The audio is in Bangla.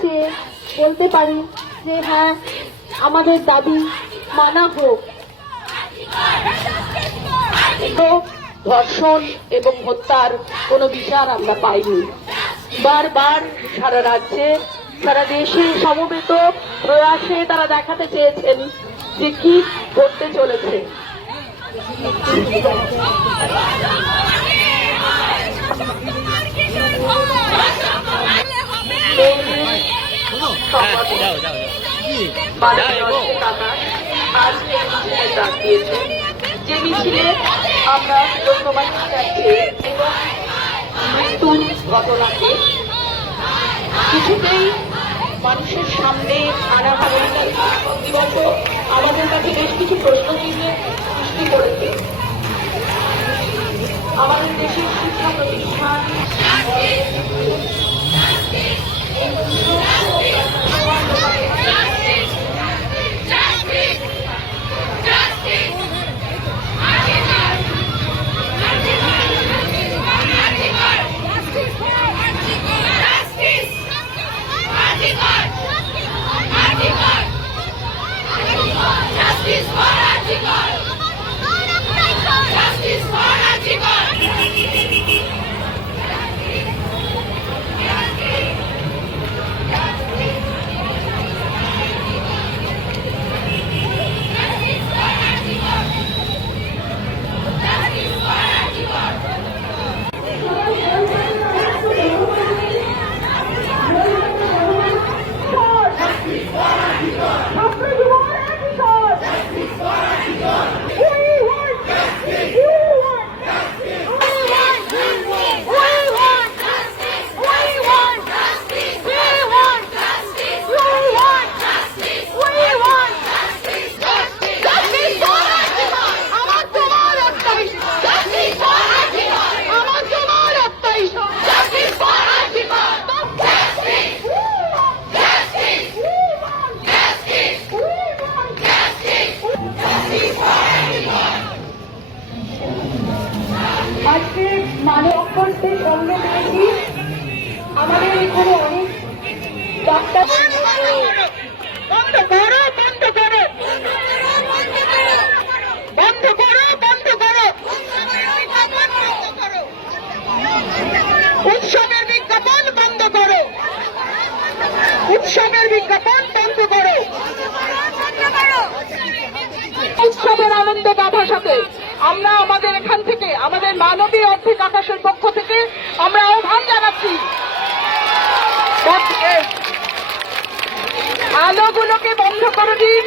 চেয়ে বলতে পারি যে হ্যাঁ আমাদের দাবি মানা হোক। ধর্ষণ এবং হত্যার কোনো বিচার আমরা পাইনি। বারবার সারা রাজ্যে, সারা দেশে সমবেত প্রয়াসে তারা দেখাতে চেয়েছেন যে কি ঘটতে চলেছে। যে আমরা ধন্যবাদ জানাচ্ছি এবং মৃত্যুর ঘটনাকে কিছুতেই মানুষের সামনে আনা হবে আমাদের কাছে বেশ কিছু প্রশ্ন চিহ্নের সৃষ্টি করেছে উৎসবের বিজ্ঞাপন বন্ধ করো। উৎসবের আনন্দ সাথে আমরা আমাদের এখান থেকে, আমাদের মানবী অর্থিক আকাশের পক্ষ আলোগুলোকে বন্ধ করে দিন।